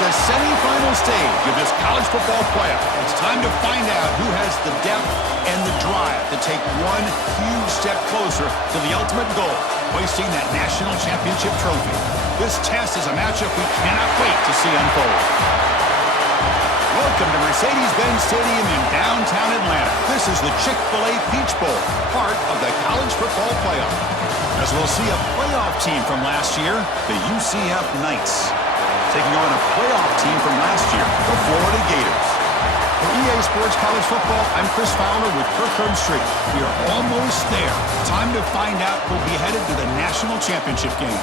the semifinal stage of this college football playoff. It's time to find out who has the depth and the drive to take one huge step closer to the ultimate goal, hoisting that national championship trophy. This test is a matchup we cannot wait to see unfold. Welcome to Mercedes-Benz Stadium in downtown Atlanta. This is the Chick-fil-A Peach Bowl, part of the college football playoff. As we'll see a playoff team from last year, the UCF Knights, taking on a playoff team from last year, the Florida Gators. For EA Sports College Football, I'm Chris Fowler with Kirkland Street. We are almost there. Time to find out who'll be headed to the national championship game.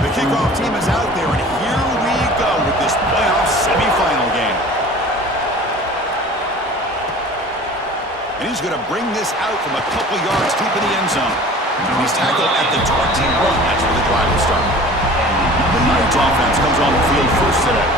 The kickoff team is out there, and here we go with this playoff semifinal game. And he's going to bring this out from a couple yards deep in the end zone. He's tackled at the 21. That's where the drive will start. The Knights offense comes on the field first today.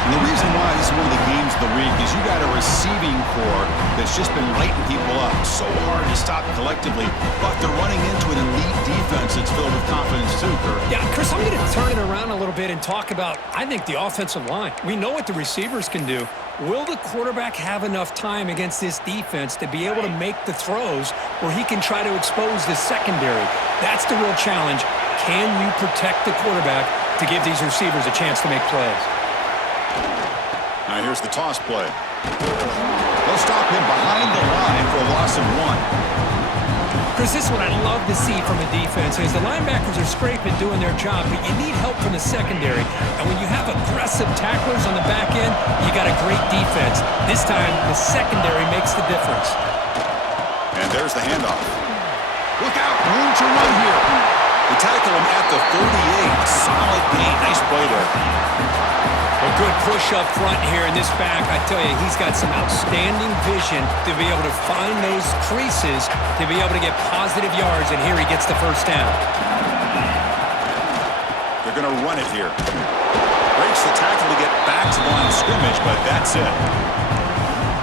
And the reason why this is one of the games of the week is you got a receiving core that's just been lighting people up. So hard to stop collectively, but they're running into an elite defense that's filled with confidence too, Kirk. Yeah, Chris, I'm going to turn it around a little bit and talk about, I think, the offensive line. We know what the receivers can do. Will the quarterback have enough time against this defense to be able to make the throws where he can try to expose the secondary? That's the real challenge. Can you protect the quarterback to give these receivers a chance to make plays? Now here's the toss play. They'll stop him behind the line for a loss of 1. Chris, this is what I love to see from a defense is the linebackers are scraping, doing their job, but you need help from the secondary. And when you have aggressive tacklers on the back end, you got a great defense. This time, the secondary makes the difference. And there's the handoff. Look out, room to run here. They tackle him at the 38. Solid gain. Nice play there. A good push up front here in this back. I tell you, he's got some outstanding vision to be able to find those creases, to be able to get positive yards, and here he gets the first down. They're going to run it here. Breaks the tackle to get back to the line of scrimmage, but that's it.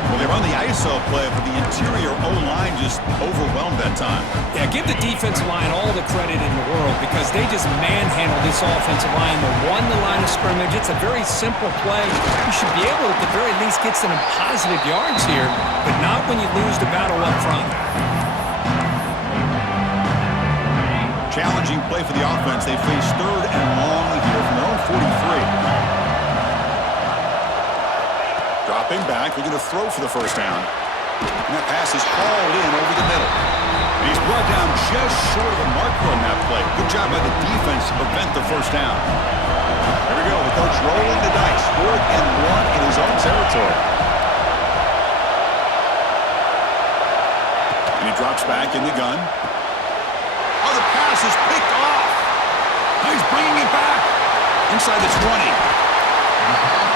Well, they run the ISO play, but the interior O-line just overwhelmed that time. Yeah, give the defensive line all the credit in the world because they just manhandled this offensive line. They won the line of scrimmage. It's a very simple play. You should be able to, at the very least, get some positive yards here, but not when you lose the battle up front. Challenging play for the offense. They face 3rd and long here from their own 43. Dropping back, looking to throw for the first down. And that pass is hauled in over the middle. And he's brought down just short of the marker on that play. Good job by the defense to prevent the first down. There we go, the coach rolling the dice. 4th and 1 in his own territory. And he drops back in the gun. Oh, the pass is picked off. Now he's bringing it back. Inside the 20.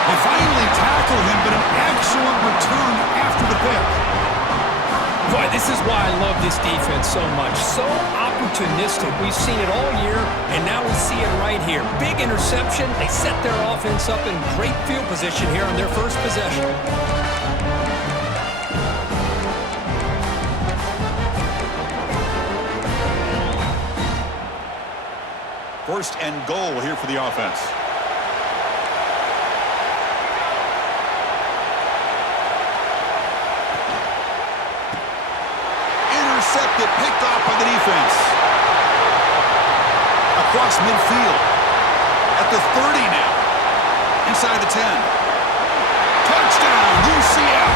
They finally tackle him, but an excellent return after the pick. Boy, this is why I love this defense so much. So opportunistic. We've seen it all year, and now we see it right here. Big interception. They set their offense up in great field position here on their first possession. 1st and goal here for the offense. Intercepted, picked off by the defense. Across midfield. At the 30 now. Inside the 10. Touchdown, UCF.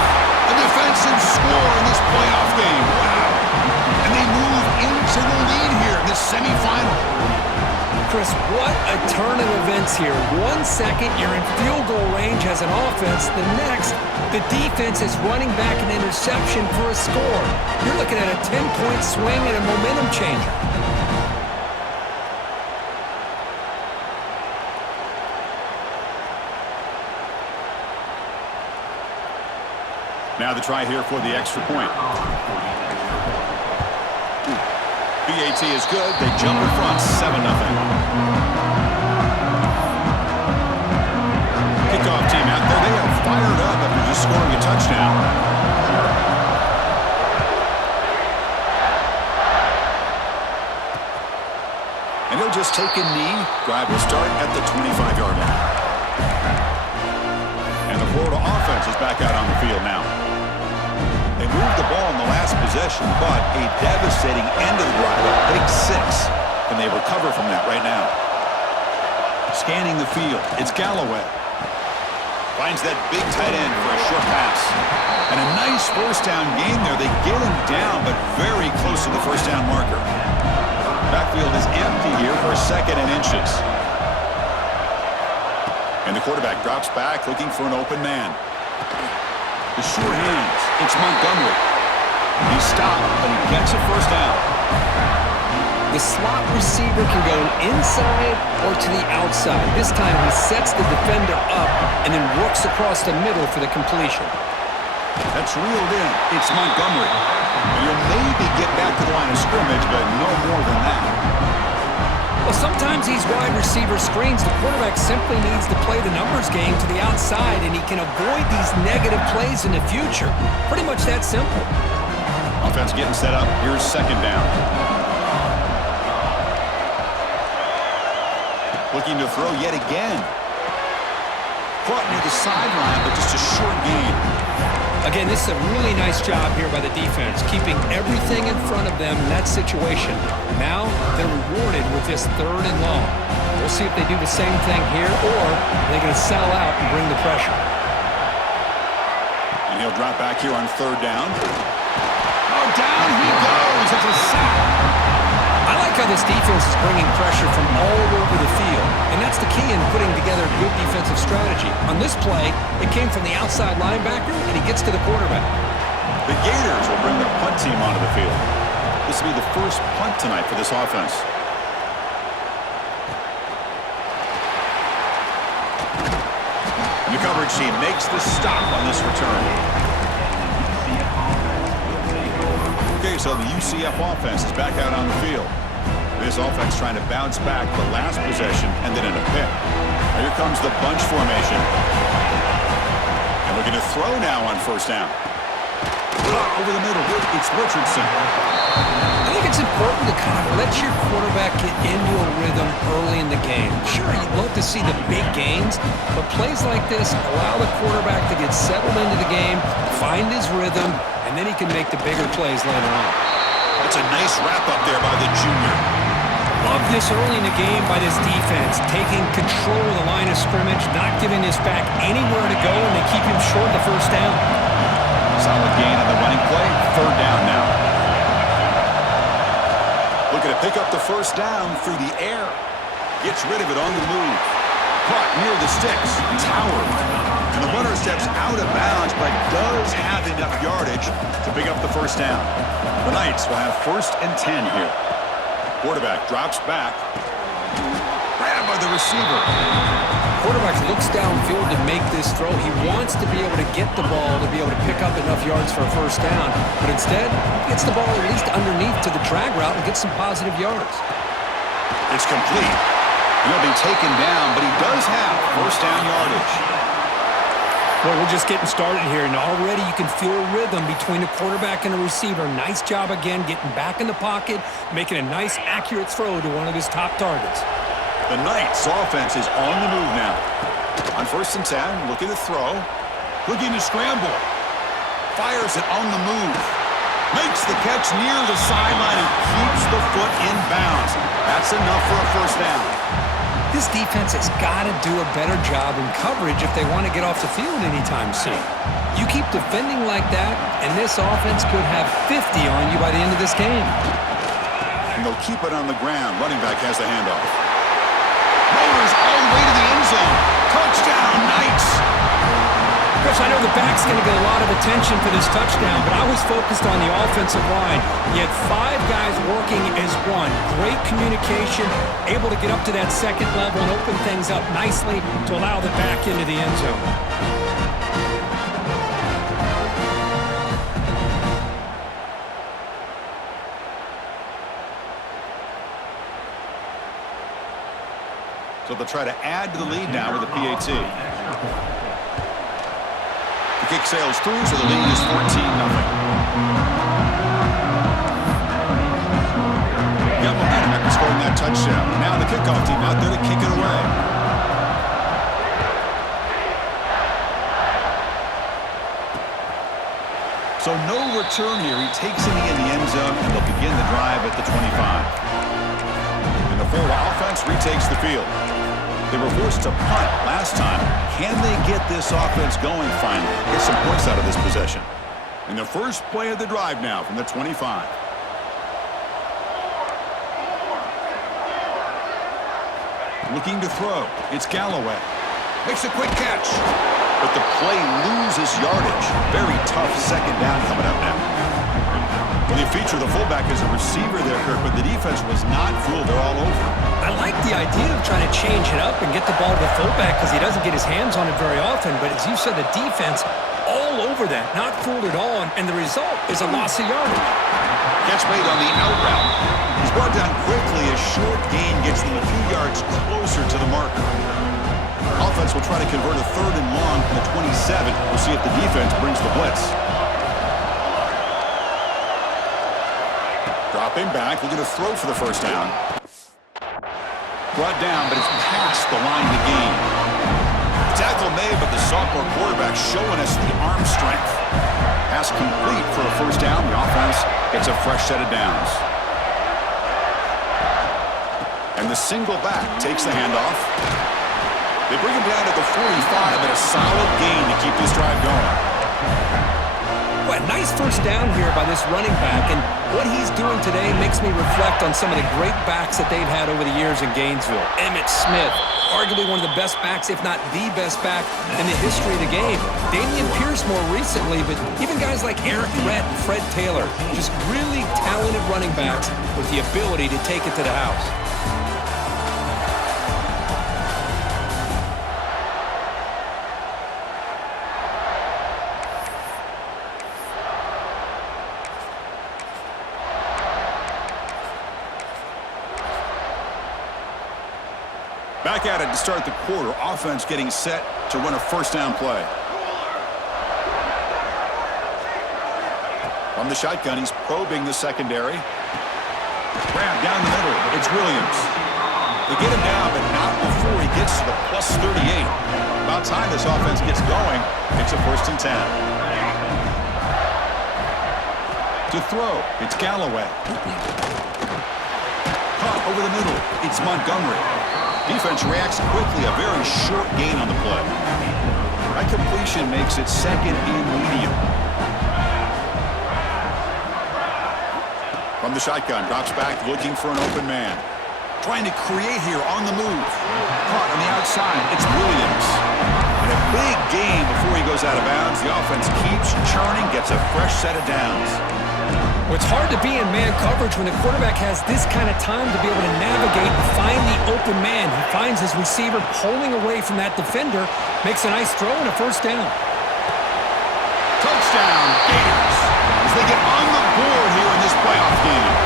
A defensive score in this playoff game. Wow. And they move into the lead here in this semifinal. Chris, what a turn of events here. 1 second, you're in field goal range as an offense. The next, the defense is running back an interception for a score. You're looking at a 10-point swing and a momentum changer. Now the try here for the extra point. BAT is good. They jump in front, 7-0. Kickoff team out there. They are fired up after to scoring a touchdown. And he'll just take a knee. Drive will start at the 25-yard line. And the Florida offense is back out on the field now. They moved the ball in the last possession, but a devastating end of the drive, a big 6. Can they recover from that right now? Scanning the field, it's Galloway. Finds that big tight end for a short pass. And a nice first down game there. They get him down, but very close to the first down marker. Backfield is empty here for a second and inches. And the quarterback drops back, looking for an open man. The sure hands, it's Montgomery. He's stopped, but he gets a first down. The slot receiver can go inside or to the outside. This time he sets the defender up and then works across the middle for the completion. That's reeled in. It's Montgomery. He'll maybe get back to the line of scrimmage, but no more than that. Well, sometimes these wide receiver screens, the quarterback simply needs to play the numbers game to the outside, and he can avoid these negative plays in the future. Pretty much that simple. Offense getting set up. Here's second down. Looking to throw yet again. Caught near the sideline, but just a short gain. Again, this is a really nice job here by the defense, keeping everything in front of them in that situation. Now they're rewarded with this 3rd and long. We'll see if they do the same thing here, or they're going to sell out and bring the pressure. And he'll drop back here on 3rd down. Oh, down he goes. It's a sack. I like how this defense is bringing pressure from all over the field, and that's the key in putting together a good defensive strategy. On this play, it came from the outside linebacker, and he gets to the quarterback. The Gators will bring their punt team onto the field. This will be the first punt tonight for this offense. And the coverage team makes the stop on this return. Okay, so the UCF offense is back out on the field. This offense trying to bounce back the last possession and then in a pick. Now here comes the bunch formation. And looking to throw now on 1st down. Over the middle, it's Richardson. I think it's important to kind of let your quarterback get into a rhythm early in the game. Sure, you'd love to see the big gains, but plays like this allow the quarterback to get settled into the game, find his rhythm, and then he can make the bigger plays later on. That's a nice wrap-up there by the junior. Love this early in the game by this defense, taking control of the line of scrimmage, not giving this back anywhere to go, and they keep him short of the first down. Solid gain on the running play. 3rd down now. Looking to pick up the first down through the air. Gets rid of it on the move. Caught near the sticks. It's Howard. And the runner steps out of bounds, but does have enough yardage to pick up the first down. The Knights will have 1st and 10 here. Quarterback drops back. Grabbed by the receiver. Quarterback looks downfield to make this throw. He wants to be able to get the ball to be able to pick up enough yards for a first down, but instead, he gets the ball at least underneath to the drag route and gets some positive yards. It's complete. He'll be taken down, but he does have first down yardage. Well, we're just getting started here, and already you can feel a rhythm between the quarterback and the receiver. Nice job again getting back in the pocket, making a nice, accurate throw to one of his top targets. The Knights offense is on the move now. On 1st and 10, looking to throw. Looking to scramble. Fires it on the move. Makes the catch near the sideline and keeps the foot in bounds. That's enough for a first down. This defense has got to do a better job in coverage if they want to get off the field anytime soon. You keep defending like that, and this offense could have 50 on you by the end of this game. And they'll keep it on the ground. Running back has the handoff. Rollers all the way to the end zone. Touchdown, Knights. Chris, I know the back's going to get a lot of attention for this touchdown, but I was focused on the offensive line. You had 5 guys working as one. Great communication, able to get up to that second level and open things up nicely to allow the back into the end zone. So they'll try to add to the lead now with the PAT. The kick sails through, so the lead is 14-0. Got momentum after scoring that touchdown. Now the kickoff team out there to kick it away. So no return here. He takes it in the end zone, and they'll begin the drive at the 25. And the Florida offense retakes the field. They were forced to punt last time. Can they get this offense going finally? Get some points out of this possession. And the first play of the drive now from the 25. Looking to throw. It's Galloway. Makes a quick catch. But the play loses yardage. Very tough second down coming up now. Well, you feature the fullback as a receiver there, Kirk, but the defense was not fooled. They're all over. I like the idea of trying to change it up and get the ball to the fullback because he doesn't get his hands on it very often. But as you said, the defense all over that, not fooled at all. And the result is a loss of yardage. Catch made on the out route. He's brought down quickly. A short gain gets them a few yards closer to the marker. Offense will try to convert a 3rd and long from the 27. We'll see if the defense brings the blitz. Dropping back, looking to throw for the first down. Brought down, but it's past the line to gain. Tackle made, but the sophomore quarterback showing us the arm strength. Pass complete for a first down. The offense gets a fresh set of downs. And the single back takes the handoff. They bring him down to the 45 and a solid gain to keep this drive going. What a nice first down here by this running back, and what he's doing today makes me reflect on some of the great backs that they've had over the years in Gainesville. Emmitt Smith, arguably one of the best backs, if not the best back in the history of the game. Damian Pierce more recently, but even guys like Eric Rhett and Fred Taylor, just really talented running backs with the ability to take it to the house. Back at it to start the quarter. Offense getting set to run a first down play. From the shotgun, he's probing the secondary. Grab down the middle. It's Williams. They get him down, but not before he gets to the plus 38. About time this offense gets going. It's a 1st and 10. To throw, it's Galloway. Caught over the middle. It's Montgomery. Defense reacts quickly, a very short gain on the play. That completion makes it 2nd and medium. From the shotgun, drops back, looking for an open man. Trying to create here on the move. Caught on the outside, it's Williams. And a big gain before he goes out of bounds. The offense keeps churning, gets a fresh set of downs. Well, it's hard to be in man coverage when the quarterback has this kind of time to be able to navigate and find the open man. He finds his receiver pulling away from that defender, makes a nice throw and a first down. Touchdown, Gators, as they get on the board here in this playoff game.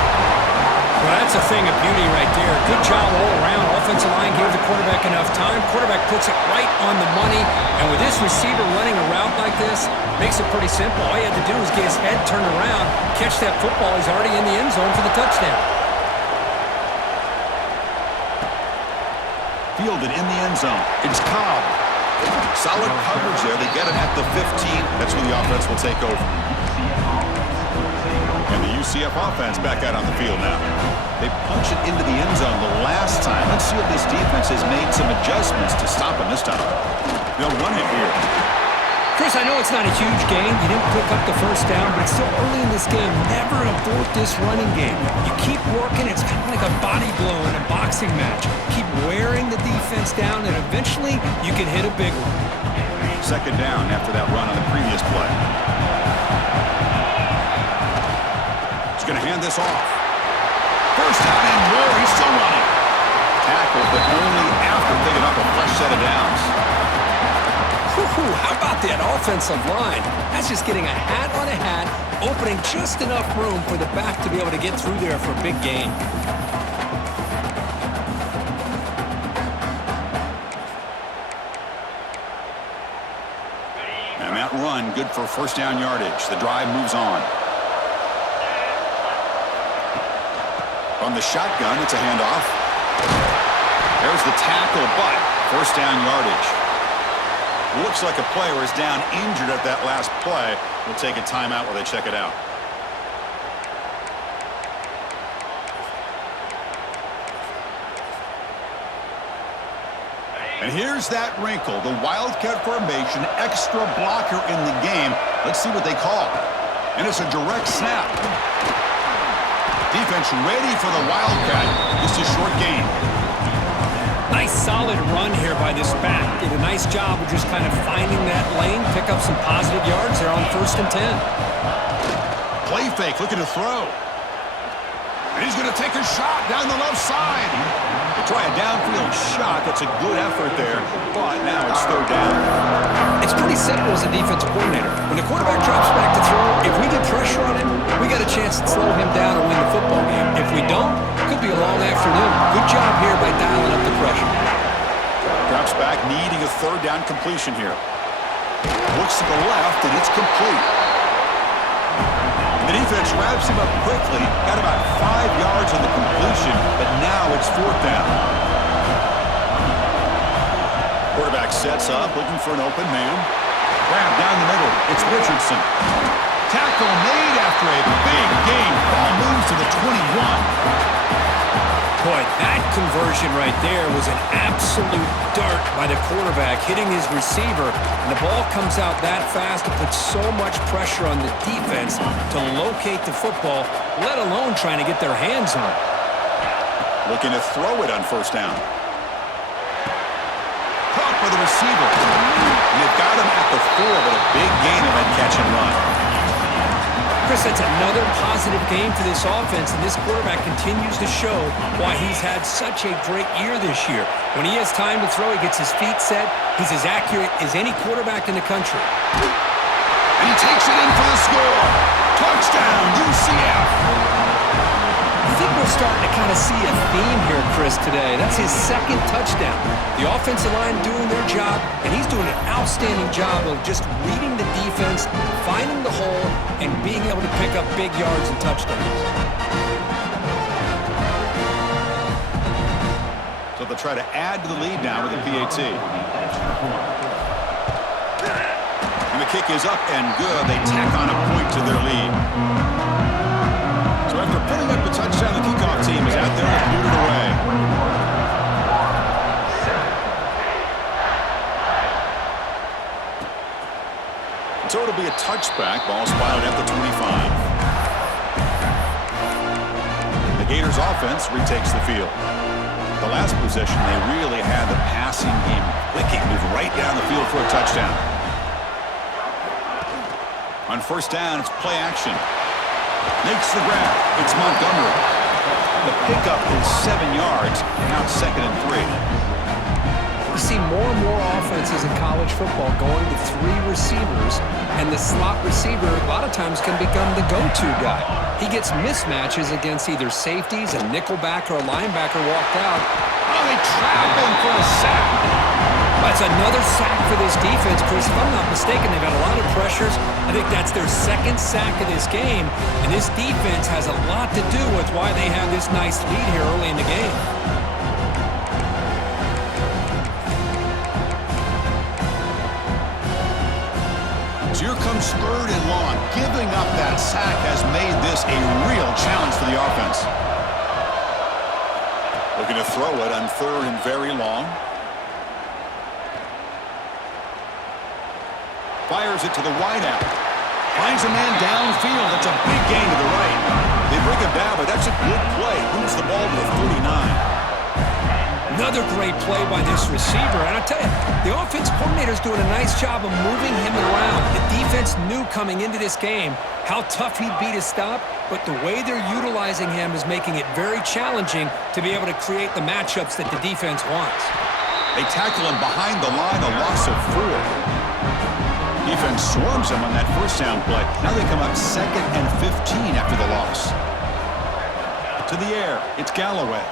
Well, that's a thing of beauty right there. Good job all around. Offensive line gave the quarterback enough time. Quarterback puts it right on the money. And with this receiver running a route like this, makes it pretty simple. All he had to do was get his head turned around, catch that football. He's already in the end zone for the touchdown. Fielded in the end zone. It's Cobb. Solid coverage there. They get him at the 15. That's when the offense will take over. And the UCF offense back out on the field now. They punch it into the end zone the last time. Let's see if this defense has made some adjustments to stop him this time. They'll run it here. Chris, I know it's not a huge gain. You didn't pick up the first down, but it's still early in this game. Never abort this running game. You keep working. It's kind of like a body blow in a boxing match. Keep wearing the defense down, and eventually you can hit a big one. 2nd down after that run on the previous play. He's going to hand this off. First down and more. He's still running. Tackle, but only after picking up a fresh set of downs. How about that offensive line? That's just getting a hat on a hat, opening just enough room for the back to be able to get through there for a big gain. And that run, good for first down yardage. The drive moves on. From the shotgun, it's a handoff. There's the tackle, but first down yardage. Looks like a player is down injured at that last play. We'll take a timeout while they check it out. And here's that wrinkle, the Wildcat formation, extra blocker in the game. Let's see what they call. And it's a direct snap. Defense ready for the Wildcat. Just a short game. Nice solid run here by this back. Did a nice job of just kind of finding that lane, pick up some positive yards there on 1st and 10. Play fake, looking to throw. And he's going to take a shot down the left side. They try a downfield shot. That's a good effort there, but now it's third down. It's pretty simple as a defensive coordinator. When the quarterback drops back to throw, if we get pressure on him, we got a chance to slow him down and win the football game. If we don't, it could be a long afternoon. Good job here by dialing up the pressure. Drops back, needing a third down completion here. Looks to the left, and it's complete. The defense wraps him up quickly. Got about 5 yards on the completion, but now it's fourth down. Quarterback sets up, looking for an open man. Grab down the middle. It's Richardson. Tackle made after a big gain. Ball moves to the 21. Boy, that conversion right there was an absolute dart by the quarterback, hitting his receiver, and the ball comes out that fast to put so much pressure on the defense to locate the football, let alone trying to get their hands on it. Looking to throw it on first down. Caught by the receiver. You've got him at the 4, but a big gain on that catch and run. Chris, that's another positive game for this offense, and this quarterback continues to show why he's had such a great year this year. When he has time to throw, he gets his feet set. He's as accurate as any quarterback in the country. And he takes it in for the score. Touchdown, UCF. I think we're starting to kind of see a theme here, Chris, today. That's his second touchdown. The offensive line doing their job, and he's doing an outstanding job of just reading the defense, finding the hole, and being able to pick up big yards and touchdowns. So they'll try to add to the lead now with a PAT. And the kick is up and good. They tack on a point to their lead. So after putting up the touchdown, the kickoff team is out there and boot it away. So it'll be a touchback. Ball spotted at the 25. The Gators offense retakes the field. The last possession, they really had the passing game clicking, move right down the field for a touchdown. On first down, it's play action. Makes the grab. It's Montgomery. The pickup is 7 yards. Now it's 2nd and 3. We see more and more offenses in college football going to 3 receivers, and the slot receiver a lot of times can become the go-to guy. He gets mismatches against either safeties, a nickelback, or a linebacker walked out. Oh, they trap him for a sack. That's another sack for this defense, Chris. If I'm not mistaken, they've got a lot of pressures. I think that's their 2nd sack of this game, and this defense has a lot to do with why they have this nice lead here early in the game. So here comes 3rd and long. Giving up that sack has made this a real challenge for the offense. Looking to throw it on 3rd and very long. Fires it to the wideout. Finds a man downfield. That's a big gain to the right. They bring him down, but that's a good play. Moves the ball to the 39. Another great play by this receiver. And I tell you, the offense coordinator's doing a nice job of moving him around. The defense knew coming into this game how tough he'd be to stop, but the way they're utilizing him is making it very challenging to be able to create the matchups that the defense wants. They tackle him behind the line, a loss of 4. Defense swarms him on that first down play. Now they come up 2nd and 15 after the loss. To the air, it's Galloway.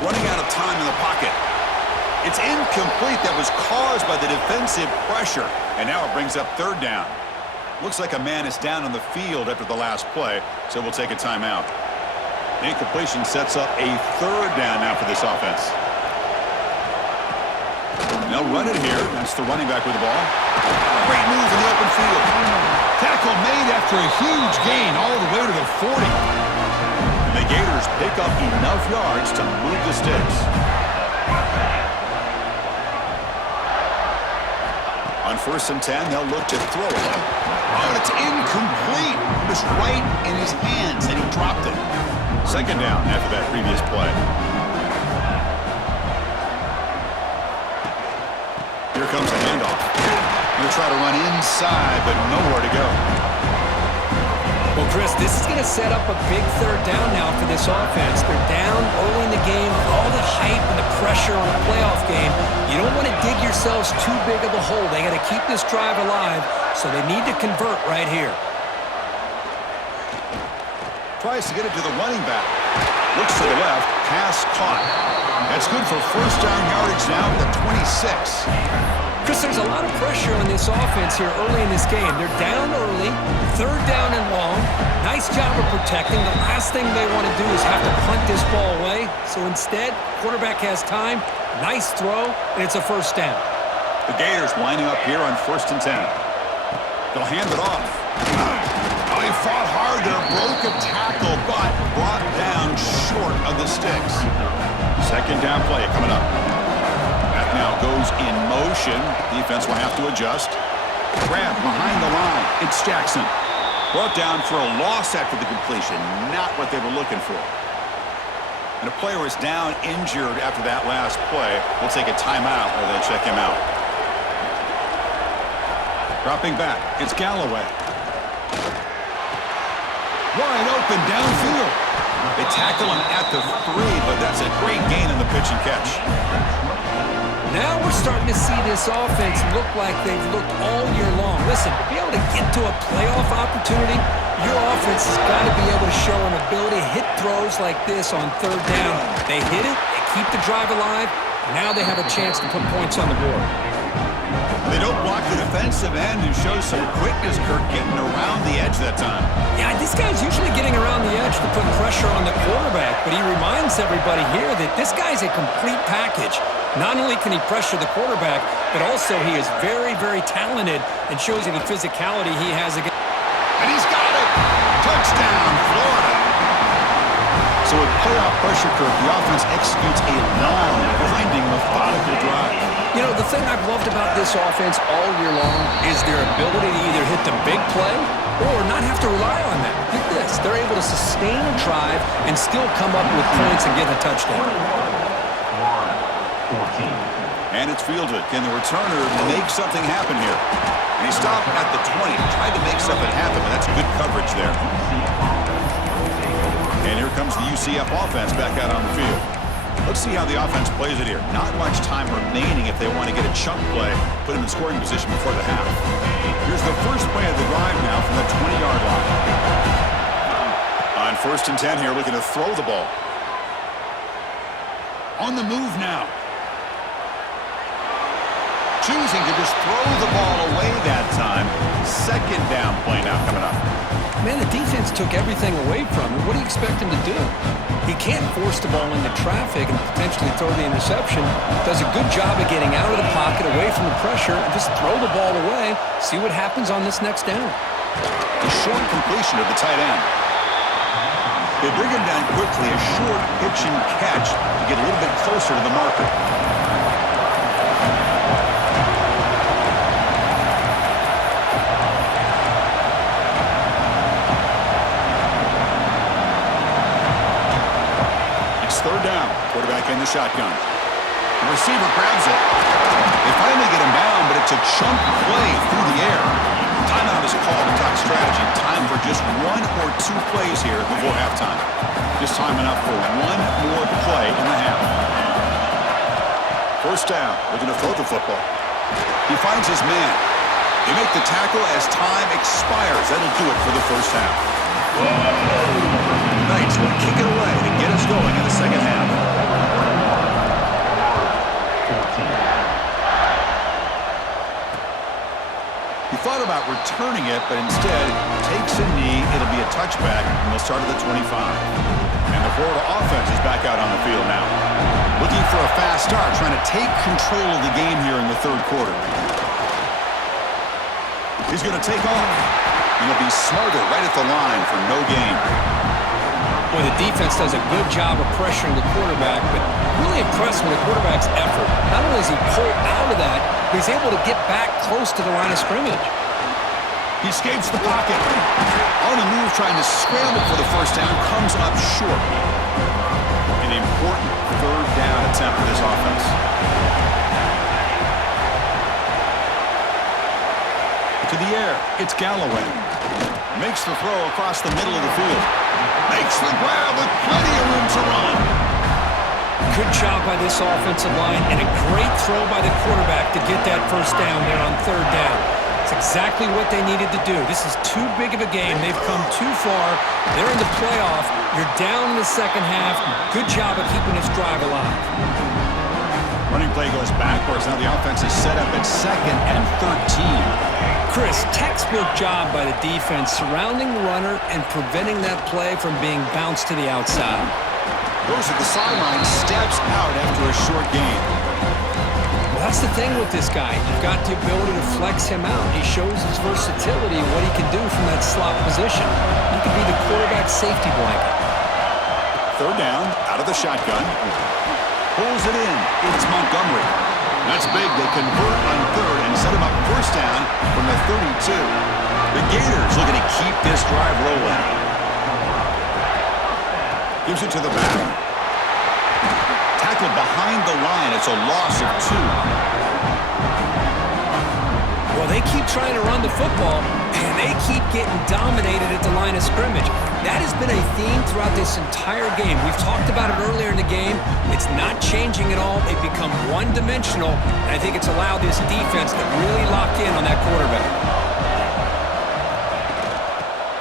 Running out of time in the pocket. It's incomplete. That was caused by the defensive pressure. And now it brings up third down. Looks like a man is down on the field after the last play, so we'll take a timeout. The incompletion sets up a third down now for this offense. They'll run it here. That's the running back with the ball. Great move in the open field. Tackle made after a huge gain all the way to the 40. And the Gators pick up enough yards to move the sticks. On 1st and 10, they'll look to throw it. Oh, it's incomplete. It was right in his hands, and he dropped it. 2nd down after that previous play. Here comes a handoff. Going to try to run inside, but nowhere to go. Well, Chris, this is going to set up a big third down now for this offense. They're down early in the game with all the hype and the pressure on a playoff game. You don't want to dig yourselves too big of a hole. They got to keep this drive alive, so they need to convert right here. Tries to get it to the running back. Looks to the left. Pass caught. That's good for 1st down yardage now at the 26. Chris, there's a lot of pressure on this offense here early in this game. They're down early, 3rd down and long. Nice job of protecting. The last thing they want to do is have to punt this ball away. So instead, quarterback has time. Nice throw, and it's a 1st down. The Gators lining up here on 1st and 10. They'll hand it off. Oh, he fought hard there, broke a tackle, but brought down short of the sticks. 2nd down play coming up. That now goes in motion. Defense will have to adjust. Grab behind the line. It's Jackson. Brought down for a loss after the completion. Not what they were looking for. And a player is down injured after that last play. We'll take a timeout while they check him out. Dropping back. It's Galloway. Wide open downfield. They tackle him at the 3, but that's a great gain in the pitch and catch. Now we're starting to see this offense look like they've looked all year long. Listen, to be able to get to a playoff opportunity, your offense has got to be able to show an ability to hit throws like this on 3rd down. They hit it, they keep the drive alive, now they have a chance to put points on the board. They don't block the defensive end and show some quickness, Kirk, getting around the edge that time. Yeah, this guy's usually getting around the edge to put pressure on the quarterback, but he reminds everybody here that this guy's a complete package. Not only can he pressure the quarterback, but also he is very, very talented and shows you the physicality he has against. And he's got it! Touchdown, Florida! So with playoff pressure, Kirk, the offense executes a long, grinding, methodical drive. You know, the thing I've loved about this offense all year long is their ability to either hit the big play or not have to rely on that. Look at this. They're able to sustain a drive and still come up with points and get a touchdown. And it's fielded. Can the returner make something happen here? And he stopped at the 20. Tried to make something happen, but that's good coverage there. And here comes the UCF offense back out on the field. Let's see how the offense plays it here. Not much time remaining if they want to get a chunk play, put him in scoring position before the half. Here's the first play of the drive now from the 20-yard line. On 1st and 10 here, looking to throw the ball. On the move now. Choosing to just throw the ball away that time. 2nd down play now coming up. Man, the defense took everything away from him. What do you expect him to do? He can't force the ball into traffic and potentially throw the interception. Does a good job of getting out of the pocket, away from the pressure, and just throw the ball away. See what happens on this next down. The short completion of the tight end. They bring him down quickly, a short pitch and catch to get a little bit closer to the marker. Third down. Quarterback in the shotgun. The receiver grabs it. They finally get him down, but it's a chunk play through the air. Timeout is called to talk strategy. Time for just 1 or 2 plays here before halftime. Just time enough for 1 more play in the half. 1st down. Looking to throw the football. He finds his man. They make the tackle as time expires. That'll do it for the first half. Knights will kick it away to get us going in the second half. He thought about returning it, but instead takes a knee. It'll be a touchback, and they'll start at the 25. And the Florida offense is back out on the field now. Looking for a fast start, trying to take control of the game here in the third quarter. He's going to take off. And he'll be smarter right at the line for no gain. Well, the defense does a good job of pressuring the quarterback, but really impressed with the quarterback's effort. Not only is he pulled out of that, but he's able to get back close to the line of scrimmage. He escapes the pocket. On the move, trying to scramble for the first down, comes up short. An important third down attempt for this offense. To the air, it's Galloway. Makes the throw across the middle of the field. Makes the grab with plenty of room to run. Good job by this offensive line and a great throw by the quarterback to get that first down there on third down. It's exactly what they needed to do. This is too big of a game. They've come too far. They're in the playoff. You're down in the second half. Good job of keeping this drive alive. Running play goes backwards. Now the offense is set up at 2nd and 13. Chris, textbook job by the defense surrounding the runner and preventing that play from being bounced to the outside. Goes to the sideline, steps out after a short gain. Well, that's the thing with this guy. You've got the ability to flex him out. He shows his versatility and what he can do from that slot position. He could be the quarterback's safety blanket. Third down, out of the shotgun. Pulls it in. It's Montgomery. That's big. They convert on third and set him up first down from the 32. The Gators looking to keep this drive rolling. Gives it to the back. Tackled behind the line. It's a loss of 2. Well, they keep trying to run the football, and they keep getting dominated at the line of scrimmage. That has been a theme throughout this entire game. We've talked about it earlier in the game. It's not changing at all. They've become one-dimensional, and I think it's allowed this defense to really lock in on that quarterback.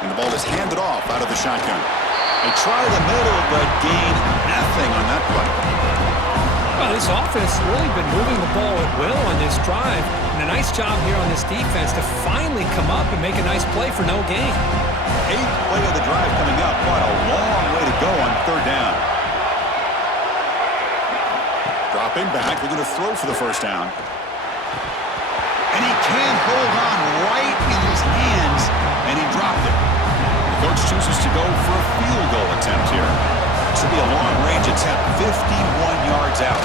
And the ball is handed off out of the shotgun. They try the middle, but gain nothing on that play. Well, this offense has really been moving the ball at will on this drive, and a nice job here on this defense to finally come up and make a nice play for no gain. 8th play of the drive coming up. What a long way to go on third down. Dropping back, they're going to throw for the first down. And he can't hold on right in his hands, and he dropped it. The coach chooses to go for a field goal attempt here. This will be a long-range attempt, 51 yards out.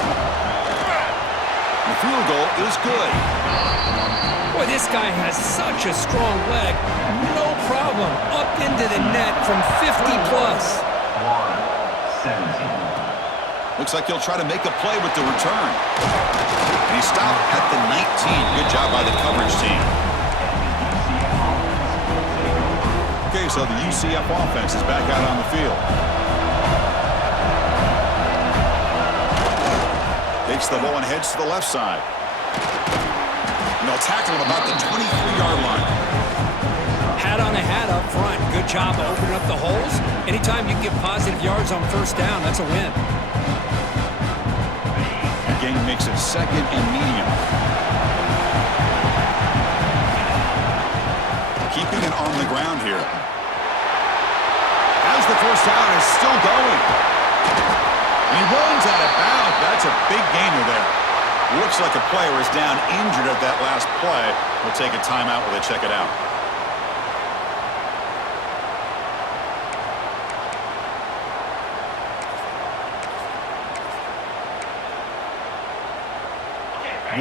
The field goal is good. Boy, this guy has such a strong leg. No problem. Up into the net from 50-plus. 17. Looks like he'll try to make a play with the return. And he stopped at the 19. Good job by the coverage team. Okay, so the UCF offense is back out on the field. Takes the ball and heads to the left side. And they'll tackle him about the 23-yard line. Hat on a hat up front. Good job of opening up the holes. Anytime you can get positive yards on first down, that's a win. The game makes it 2nd and medium. Keeping it on the ground here. As the first down is still going. And he runs out of bounds. That's a big gainer there. Looks like a player is down injured at that last play. We'll take a timeout while they check it out.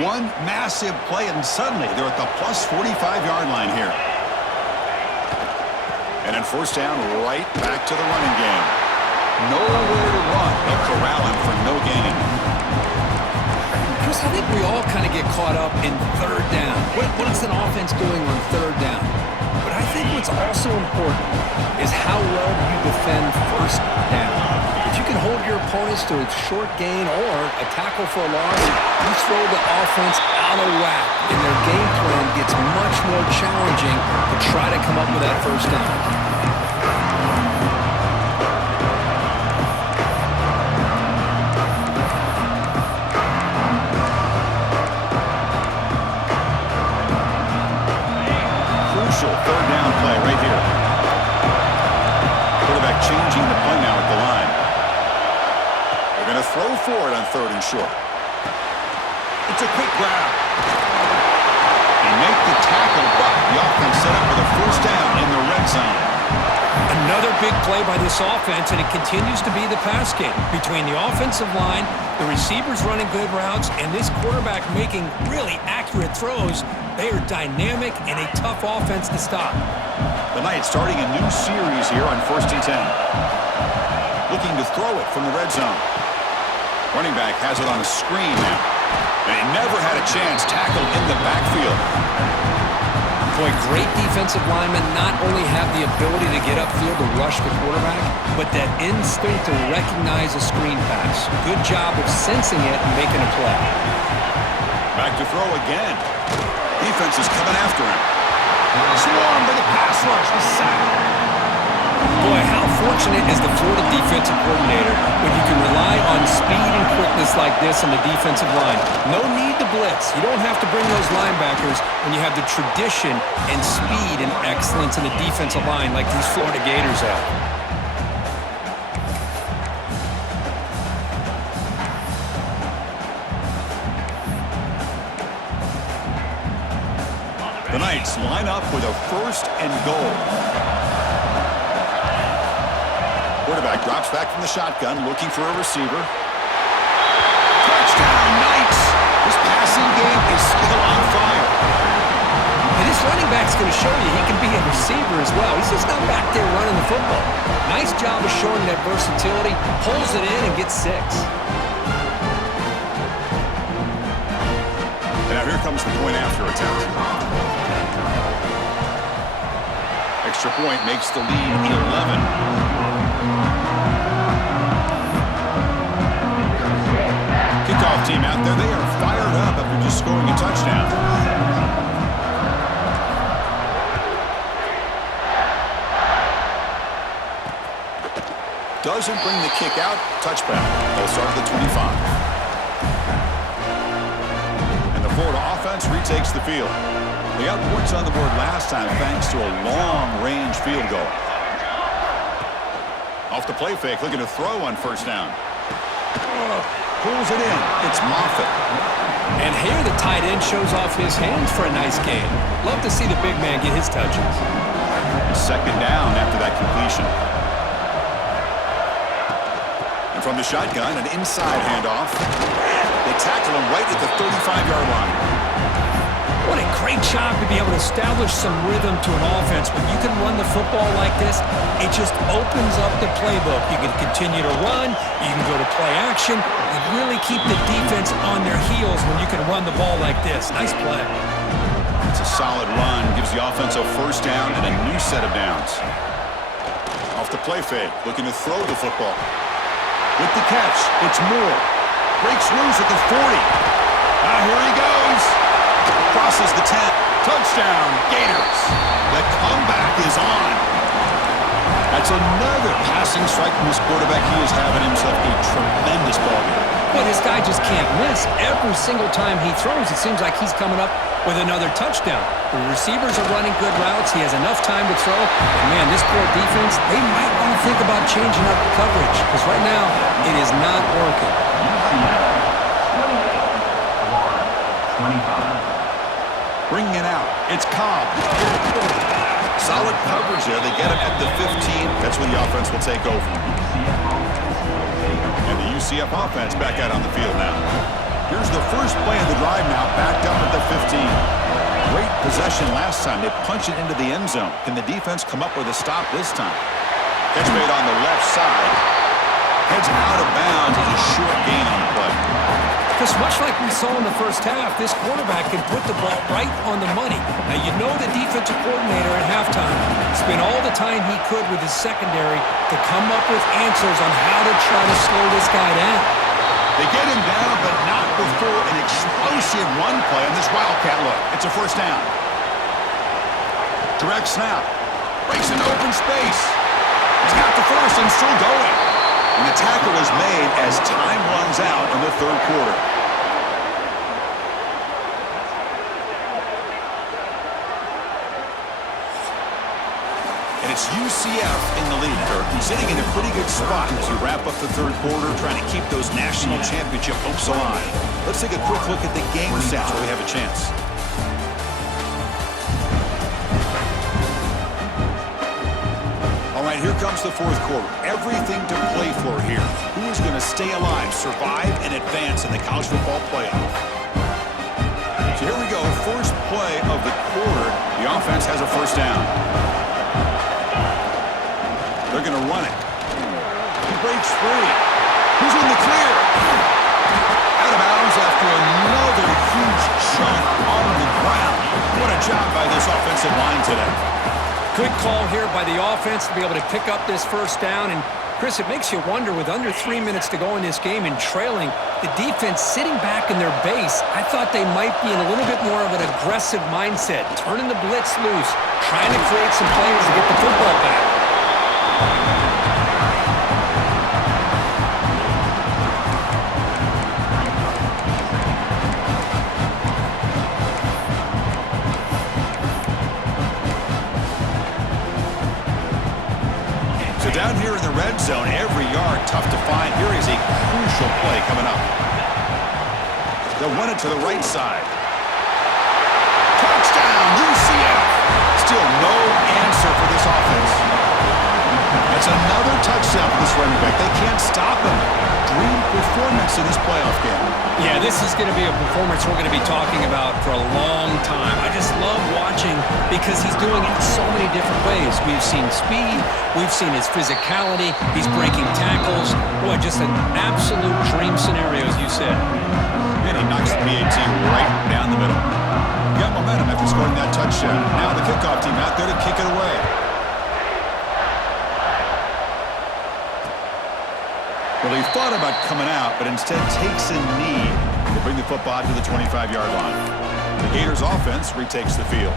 One massive play, and suddenly they're at the plus 45-yard line here. And then first down, right back to the running game. Nowhere to run. They'll corral him for no gain. Chris, I think we all kind of get caught up in third down. What is an offense doing on third down? But I think what's also important is how well you defend first down. If you can hold your opponents to a short gain or a tackle for a loss, you throw the offense out of whack, and their game plan gets much more challenging to try to come up with that first down. crucial third down play right here. Quarterback changing the play now at the line. They're going to throw for it on 3rd and short. It's a quick grab. They make the tackle, but the offense set up with a first down in the red zone. Another big play by this offense, and it continues to be the pass game. Between the offensive line, the receivers running good routes, and this quarterback making really accurate throws, they are dynamic and a tough offense to stop. The Knights starting a new series here on 1st and 10. Looking to throw it from the red zone. Running back has it on a screen now. And he never had a chance, tackled in the backfield. Boy, great defensive linemen not only have the ability to get upfield to rush the quarterback, but that instinct to recognize a screen pass. Good job of sensing it and making a play. Back to throw again. Defense is coming after him. Swarmed by the pass rush. The sack. Boy, how fortunate is the Florida defensive coordinator when you can rely on speed and quickness like this on the defensive line. No need to blitz. You don't have to bring those linebackers when you have the tradition and speed and excellence in the defensive line like these Florida Gators have. The Knights line up with a 1st and goal. Quarterback drops back from the shotgun, looking for a receiver. Touchdown, Knights! This passing game is still on fire. And this running back's going to show you he can be a receiver as well. He's just not back there running the football. Nice job of showing that versatility. Pulls it in and gets 6. And now here comes the point after attempt. Extra point makes the lead 11. Kickoff team out there, they are fired up after just scoring a touchdown. Doesn't bring the kick out, touchback. They'll start at the 25. And the Florida offense retakes the field. They got points on the board last time thanks to a long-range field goal. Off the play fake, looking to throw on 1st down. Pulls it in. It's Moffitt. And here the tight end shows off his hands for a nice game. Love to see the big man get his touches. 2nd down after that completion. And from the shotgun, an inside handoff. They tackle him right at the 35-yard line. What a great job to be able to establish some rhythm to an offense. When you can run the football like this, it just opens up the playbook. You can continue to run, you can go to play action, and really keep the defense on their heels when you can run the ball like this. Nice play. It's a solid run, gives the offense a 1st down and a new set of downs. Off the play fake, looking to throw the football. With the catch, it's Moore. Breaks loose at the 40. Here he goes. Crosses the 10. Touchdown, Gators. The comeback is on. That's another passing strike from this quarterback. He is having himself a tremendous ballgame. Well, this guy just can't miss. Every single time he throws, it seems like he's coming up with another touchdown. The receivers are running good routes. He has enough time to throw. And, man, this poor defense, they might want to think about changing up the coverage because right now it is not working. UCF 25. Bringing it out. It's Cobb. Solid coverage there. They get him at the 15. That's when the offense will take over. And the UCF offense back out on the field now. Here's the first play of the drive now, backed up at the 15. Great possession last time. They punch it into the end zone. Can the defense come up with a stop this time? Catch made on the left side. Heads out of bounds. It's a short gain on the play. Because much like we saw in the first half, this quarterback can put the ball right on the money. Now, you know the defensive coordinator at halftime spent all the time he could with his secondary to come up with answers on how to try to slow this guy down. They get him down, but not before an explosive run play on this Wildcat look. It's a 1st down. Direct snap. Breaks into open space. He's got the 1st and still going. And the tackle is made as time runs out in the 3rd quarter. it's UCF in the lead. They're sitting in a pretty good spot as we wrap up the third quarter, trying to keep those national championship hopes alive. Let's take a quick look at the game stats where we have a chance. All right, here comes the fourth quarter. Everything to play for here. Who is going to stay alive, survive, and advance in the college football playoff? So here we go. First play of the quarter. The offense has a first down. They're going to run it. He breaks free. Who's in the clear? Out of bounds after another huge chunk on the ground. What a job by this offensive line today. Good call here by the offense to be able to pick up this first down. And, Chris, it makes you wonder, with under 3 minutes to go in this game and trailing, the defense sitting back in their base, I thought they might be in a little bit more of an aggressive mindset, turning the blitz loose, trying to create some plays to get the football back. So down here in the red zone, every yard tough to find. Here is a crucial play coming up. They'll run it to the right side. Touchdown, UCF! Still no answer for this offense. That's another touchdown for this running back. They can't stop him. Dream performance in this playoff game. Yeah, this is going to be a performance we're going to be talking about for a long time. I just love watching because he's doing it so many different ways. We've seen speed. We've seen his physicality. He's breaking tackles. Boy, just an absolute dream scenario, as you said. And he knocks the PAT right down the middle. Got momentum after scoring that touchdown. Now the kickoff team out there to kick it away. Well, he thought about coming out, but instead takes a knee to bring the football to the 25-yard line. The Gators offense retakes the field.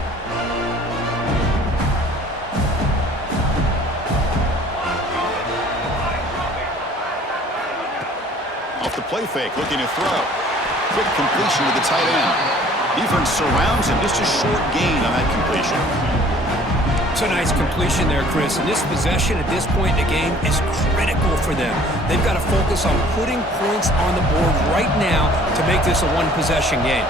Off the play fake, looking to throw. Quick completion to the tight end. Defense surrounds him. Just a short gain on that completion. It's a nice completion there, Chris. And this possession at this point in the game is critical for them. They've got to focus on putting points on the board right now to make this a one-possession game.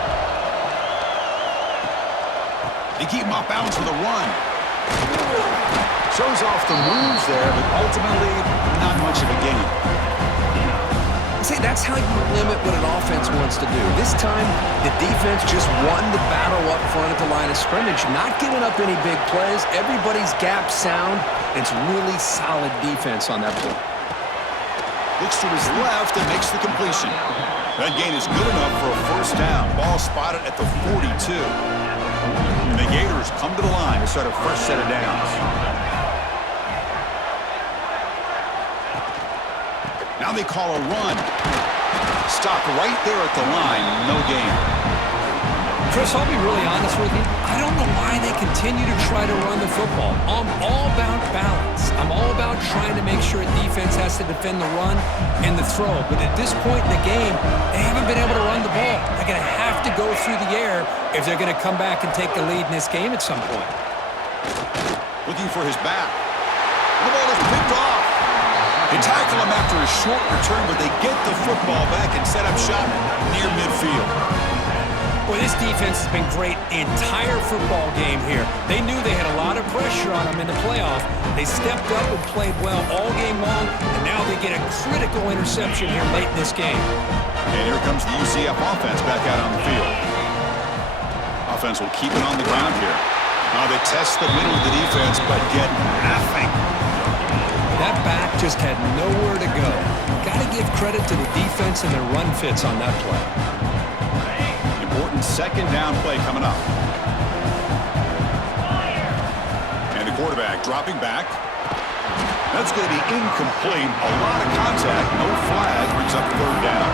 They keep him off bounds with a run. Shows off the moves there, but ultimately not much of a gain. See, that's how you limit what an offense wants to do. This time, the defense just won the battle up front at the line of scrimmage, not giving up any big plays. Everybody's gap sound. It's really solid defense on that play. Looks to his left and makes the completion. That gain is good enough for a first down. Ball spotted at the 42. And the Gators come to the line to start a fresh set of downs. Now they call a run. Stop right there at the line. No gain. Chris, I'll be really honest with you. I don't know why they continue to try to run the football. I'm all about balance. I'm all about trying to make sure a defense has to defend the run and the throw. But at this point in the game, they haven't been able to run the ball. They're going to have to go through the air if they're going to come back and take the lead in this game at some point. Looking for his back. The ball is picked off. They tackle him after a short return, but they get the football back and set up shop near midfield. Well, this defense has been great the entire football game here. They knew they had a lot of pressure on them in the playoff. They stepped up and played well all game long, and now they get a critical interception here late in this game. And here comes the UCF offense back out on the field. Offense will keep it on the ground here. Now they test the middle of the defense, but get nothing. That back just had nowhere to go. Got to give credit to the defense and their run fits on that play. Important second down play coming up. And the quarterback dropping back. That's going to be incomplete. A lot of contact. No flag. Brings up third down.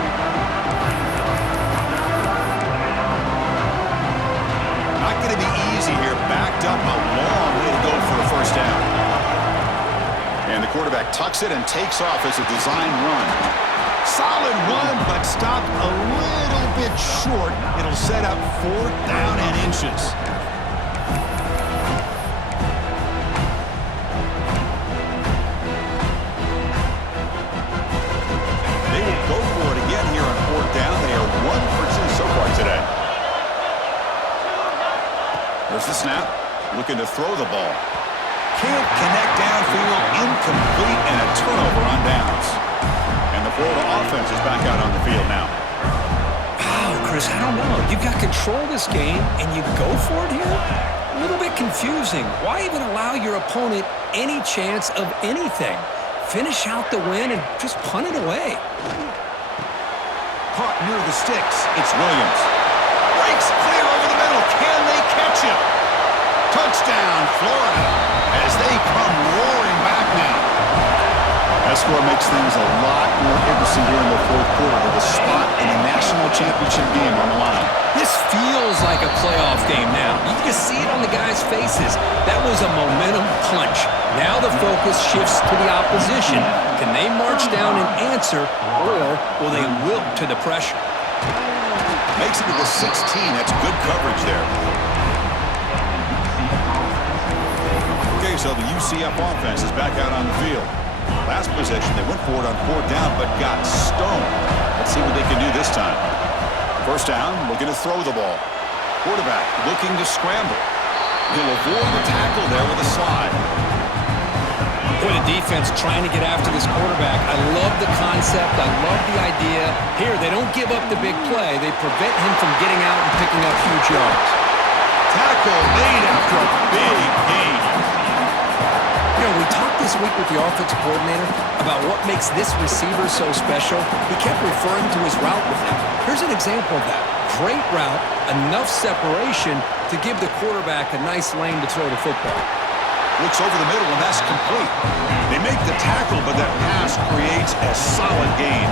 Not going to be easy here. Backed up a long way to go for a first down. And the quarterback tucks it and takes off as a design run. Solid run, but stopped a little bit short. It'll set up 4th down and inches. There's the snap. Looking to throw the ball. Can't connect downfield. Incomplete and a turnover on downs. And the Florida offense is back out on the field now. Wow, Chris, I don't know. You've got control of this game, and you go for it here? A little bit confusing. Why even allow your opponent any chance of anything? Finish out the win and just punt it away. Caught near the sticks. It's Williams. Breaks clear over the middle. Can they catch him? Touchdown, Florida, as they come roaring back now. That score makes things a lot more interesting here in the fourth quarter with a spot in the national championship game on the line. This feels like a playoff game now. You can see it on the guys' faces. That was a momentum punch. Now the focus shifts to the opposition. Can they march down and answer, or will they wilt to the pressure? Makes it to the 16. That's good coverage there. Okay, so the UCF offense is back out on the field. Last possession, they went for it on fourth down, but got stoned. Let's see what they can do this time. First down, looking to throw the ball. Quarterback looking to scramble. He'll avoid the tackle there with a slide. Boy, the defense trying to get after this quarterback. I love the concept. I love the idea. Here, they don't give up the big play. They prevent him from getting out and picking up huge yards. Tackle made after a big gain. You know, we talked this week with the offensive coordinator about what makes this receiver so special. He kept referring to his route with him. Here's an example of that. Great route, enough separation to give the quarterback a nice lane to throw the football. Looks over the middle, and that's complete. They make the tackle, but that pass creates a solid gain.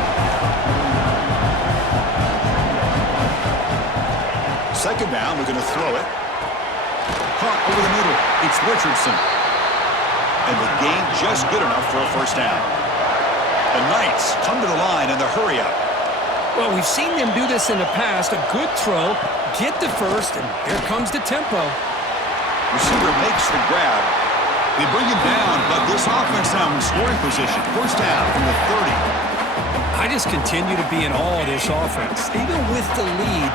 Second down, we're going to throw it. Caught over the middle. It's Richardson. And the gain just good enough for a first down. The Knights come to the line in the hurry-up. Well, we've seen them do this in the past. A good throw, get the first, and here comes the tempo. Receiver makes the grab. They bring him down, but this offense now in scoring position. First down from the 30. I just continue to be in awe of this offense. Even with the lead,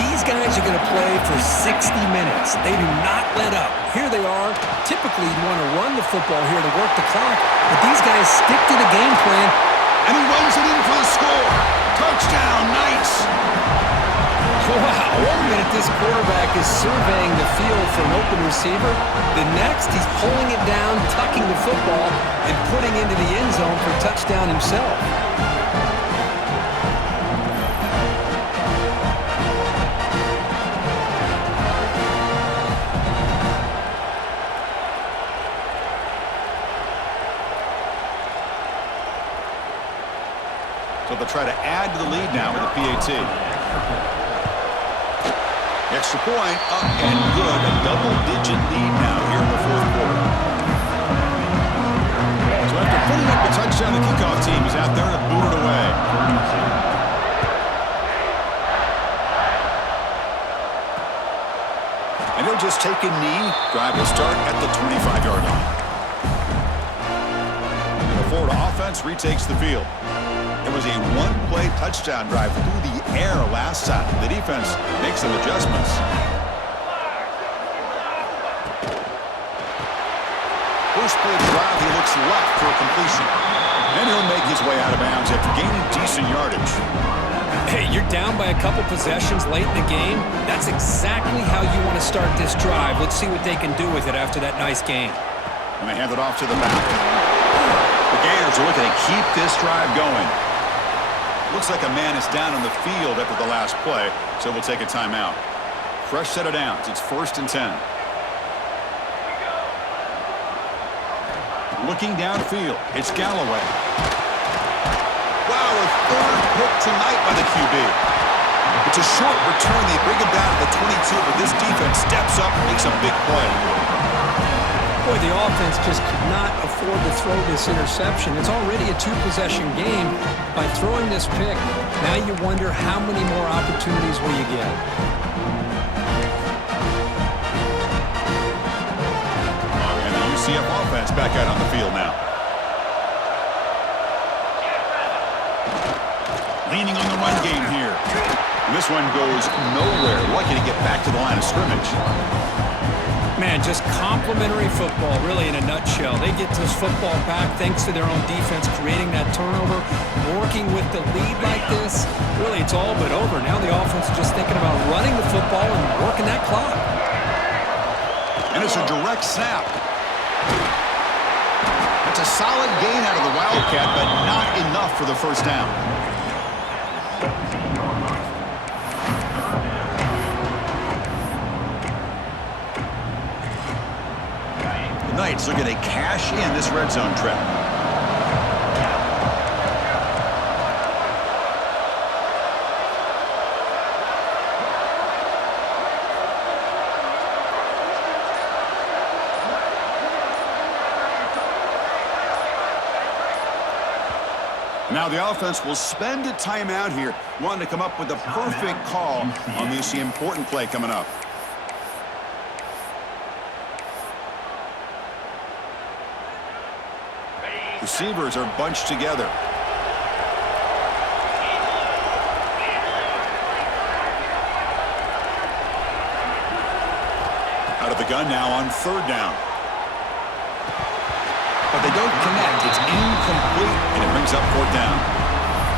these guys are going to play for 60 minutes. They do not let up. Here they are. Typically, you'd want to run the football here to work the clock, but these guys stick to the game plan. And he runs it in for the score. Touchdown, Knights. Wow, 1 minute this quarterback is surveying the field for an open receiver. The next, he's pulling it down, tucking the football, and putting into the end zone for a touchdown himself. So they'll try to add to the lead now with a PAT. Extra point, up and good. A double-digit lead now here in the fourth quarter. So after putting up a touchdown, the kickoff team is out there to boot it away. And they'll just take a knee. Drive will start at the 25-yard line. And the Florida offense retakes the field. It was a one-play touchdown drive through the air last time. The defense makes some adjustments. First play of the drive, he looks left for a completion. And he'll make his way out of bounds after gaining decent yardage. Hey, you're down by a couple possessions late in the game. That's exactly how you want to start this drive. Let's see what they can do with it after that nice gain. And they hand it off to the back. The Gators are looking to keep this drive going. Looks like a man is down on the field after the last play, so we'll take a timeout. Fresh set of downs. It's 1st and 10. Looking downfield, it's Galloway. Wow, a third pick tonight by the QB. It's a short return. They bring him down to the 22, but this defense steps up and makes a big play. Boy, the offense just could not afford to throw this interception. It's already a two-possession game. By throwing this pick, now you wonder how many more opportunities will you get. And the UCF offense back out on the field now. Leaning on the run game here. And this one goes nowhere. Lucky to get back to the line of scrimmage. Man, just complimentary football, really, in a nutshell. They get this football back thanks to their own defense, creating that turnover, working with the lead like this. Really, it's all but over. Now the offense is just thinking about running the football and working that clock. And it's a direct snap. That's a solid gain out of the Wildcat, but not enough for the first down. The Knights looking to cash in this red zone trip. Now the offense will spend a timeout here, wanting to come up with the perfect call on this important play coming up. Receivers are bunched together. Out of the gun now on third down. But they don't connect. It's incomplete, and it brings up fourth down.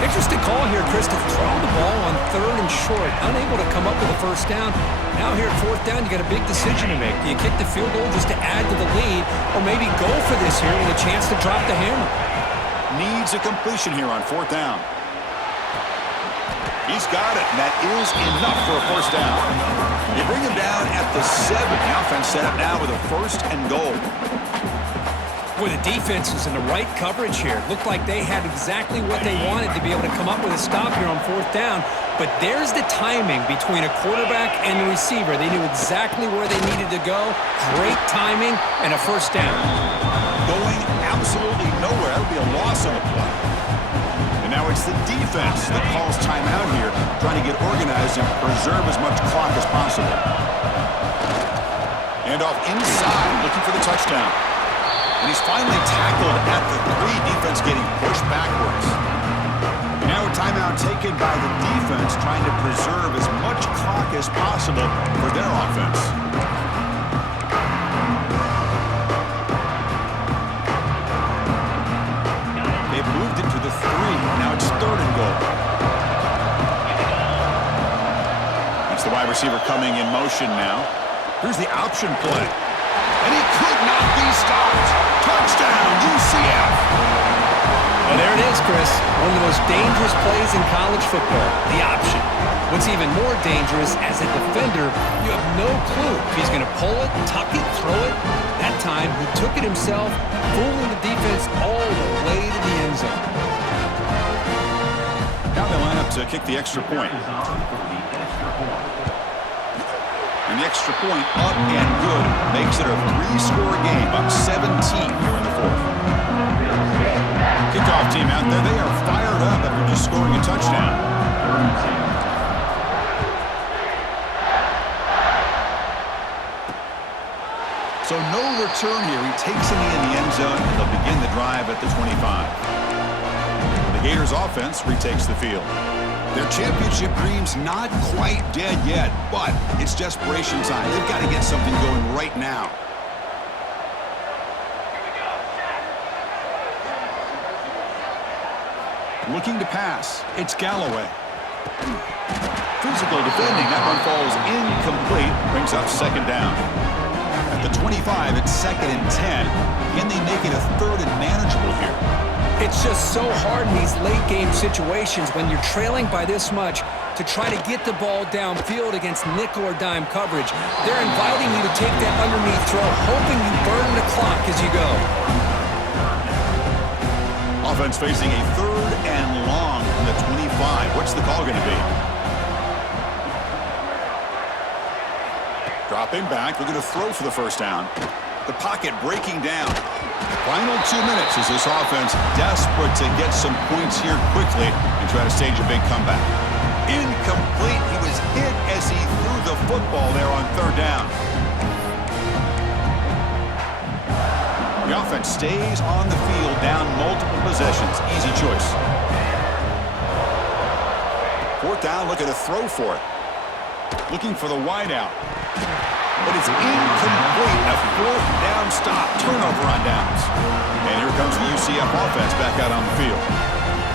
Interesting call here, Chris, to throw the ball on third and short. Unable to come up with a first down. Now here at fourth down, you got a big decision to make. Do you kick the field goal just to add to the lead, or maybe go for this here with a chance to drop the hammer? Needs a completion here on fourth down. He's got it, and that is enough for a first down. They bring him down at the 7. The offense set up now with a first and goal. Boy, the defense is in the right coverage here. Looked like they had exactly what they wanted to be able to come up with a stop here on fourth down. But there's the timing between a quarterback and the receiver. They knew exactly where they needed to go. Great timing and a first down. Going absolutely nowhere. That would be a loss on the play. And now it's the defense that calls timeout here, trying to get organized and preserve as much clock as possible. And off inside, looking for the touchdown. And he's finally tackled at the 3, defense getting pushed backwards. And now a timeout taken by the defense, trying to preserve as much clock as possible for their offense. They've moved it to the 3. Now it's third and goal. That's the wide receiver coming in motion now. Here's the option play. And he could not be stopped. Touchdown, UCF. Well, there it is, Chris. One of the most dangerous plays in college football, the option. What's even more dangerous, as a defender, you have no clue if he's going to pull it, tuck it, throw it. That time, he took it himself, fooling the defense all the way to the end zone. Now they line up to kick the extra point. And the extra point up and good makes it a 3-score game, up 17 here in the fourth. Kickoff team out there, they are fired up after just scoring a touchdown. So no return here. He takes it in the end zone, and they'll begin the drive at the 25. The Gators offense retakes the field. Their championship dream's not quite dead yet, but it's desperation time. They've got to get something going right now. Looking to pass. It's Galloway. Physical defending. That one falls incomplete. Brings up second down. At the 25, it's 2nd and 10. Can they make it a third and manageable here? It's just so hard in these late-game situations when you're trailing by this much to try to get the ball downfield against nickel or dime coverage. They're inviting you to take that underneath throw, hoping you burn the clock as you go. Offense facing a third and long from the 25. What's the call going to be? Dropping back, looking to throw for the first down. The pocket breaking down. Final 2 minutes as this offense desperate to get some points here quickly and try to stage a big comeback. Incomplete. He was hit as he threw the football there on third down. The offense stays on the field, down multiple possessions. Easy choice. Fourth down, looking to throw for it. Looking for the wideout. but it's incomplete. A fourth down stop, turnover on downs. And here comes the UCF offense back out on the field.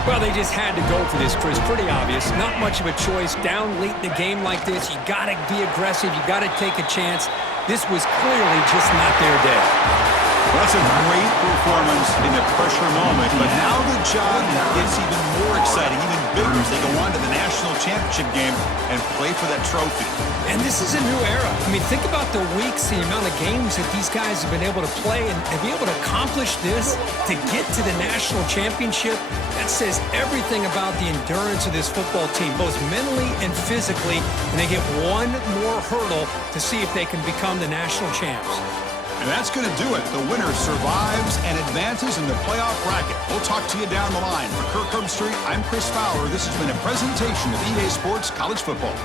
Well, they just had to go for this, Chris. Pretty obvious. Not much of a choice. Down late in the game like this, you got to be aggressive. You got to take a chance. This was clearly just not their day. Well, that's a great performance in a pressure moment, but now the job gets even more exciting, even bigger as they go on to the national championship game and play for that trophy. And this is a new era. I mean, think about the weeks, the amount of games that these guys have been able to play, and to be able to accomplish this, to get to the national championship, that says everything about the endurance of this football team, both mentally and physically, and they get one more hurdle to see if they can become the national champs. And that's going to do it. The winner survives and advances in the playoff bracket. We'll talk to you down the line. For Kirk Herbstreit, I'm Chris Fowler. This has been a presentation of EA Sports College Football.